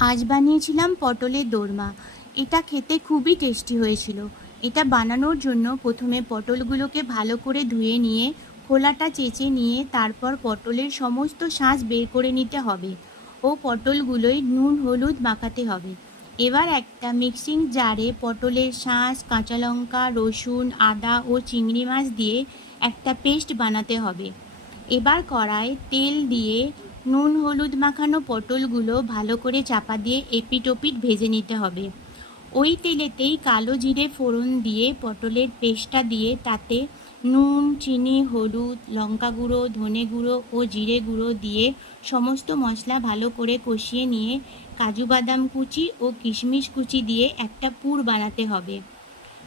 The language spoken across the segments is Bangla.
আজ বানিয়েছিলাম পটলের দোরমা। এটা খেতে খুবই টেস্টি হয়েছিল। এটা বানানোর জন্য প্রথমে পটলগুলোকে ভালো করে ধুয়ে নিয়ে খোলাটা চেঁচে নিয়ে তারপর পটলের সমস্ত শাঁস বের করে নিতে হবে ও পটলগুলোয় নুন হলুদ মাখাতে হবে। এবার একটা মিক্সিং জারে পটলের শাঁস, কাঁচা লঙ্কা, রসুন, আদা ও চিংড়ি মাছ দিয়ে একটা পেস্ট বানাতে হবে। এবার কড়ায় তেল দিয়ে নুন হলুদ মাখানো পটলগুলো ভালো করে চাপা দিয়ে এপিট ওপিট ভেজে নিতে হবে। ওই তেলেতেই কালো জিরে ফোড়ন দিয়ে পটলের পেস্টটা দিয়ে তাতে নুন, চিনি, হলুদ, লঙ্কা গুঁড়ো, ধনে গুঁড়ো ও জিরে গুঁড়ো দিয়ে সমস্ত মশলা ভালো করে কষিয়ে নিয়ে কাজু বাদাম কুচি ও কিশমিশ কুচি দিয়ে একটা পুর বানাতে হবে।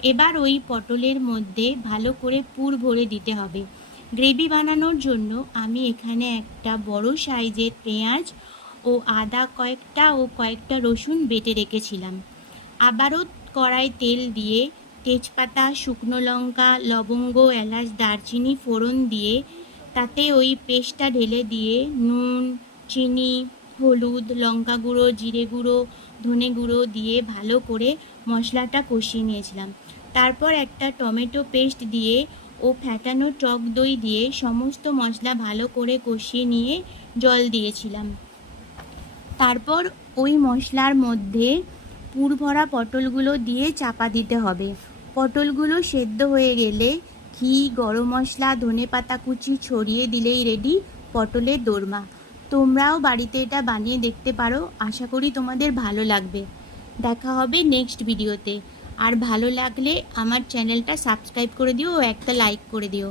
এবার ওই পটলের মধ্যে ভালো করে পুর ভরে দিতে হবে। গ্রেভি বানানোর জন্য আমি এখানে একটা বড় সাইজের পেঁয়াজ ও আদা কয়েকটা রসুন বেটে রেখেছিলাম। আবারও কড়ায় তেল দিয়ে তেজপাতা, শুকনো লঙ্কা, লবঙ্গ, এলাচ, দারচিনি ফোড়ন দিয়ে তাতে ওই পেস্টটা ঢেলে দিয়ে নুন, চিনি, হলুদ, লঙ্কা গুঁড়ো, জিরে গুঁড়ো, ধনে গুঁড়ো দিয়ে ভালো করে মশলাটা কষিয়ে নিয়েছিলাম। তারপর একটা টমেটো পেস্ট দিয়ে ও ফ্যাটানো টক দই দিয়ে সমস্ত মশলা ভালো করে কষিয়ে নিয়ে জল দিয়েছিলাম। তারপর ওই মশলার মধ্যে পুর ভরা পটলগুলো দিয়ে চাপা দিতে হবে। পটলগুলো সেদ্ধ হয়ে গেলে ঘি, গরম মশলা, ধনেপাতা কুচি ছড়িয়ে দিলেই রেডি পটলের দোরমা। তোমরাও বাড়িতে এটা বানিয়ে দেখতে পারো। আশা করি তোমাদের ভালো লাগবে। দেখা হবে নেক্সট ভিডিওতে। আর ভালো লাগলে আমার চ্যানেলটা সাবস্ক্রাইব করে দিও ও একটা লাইক করে দিও।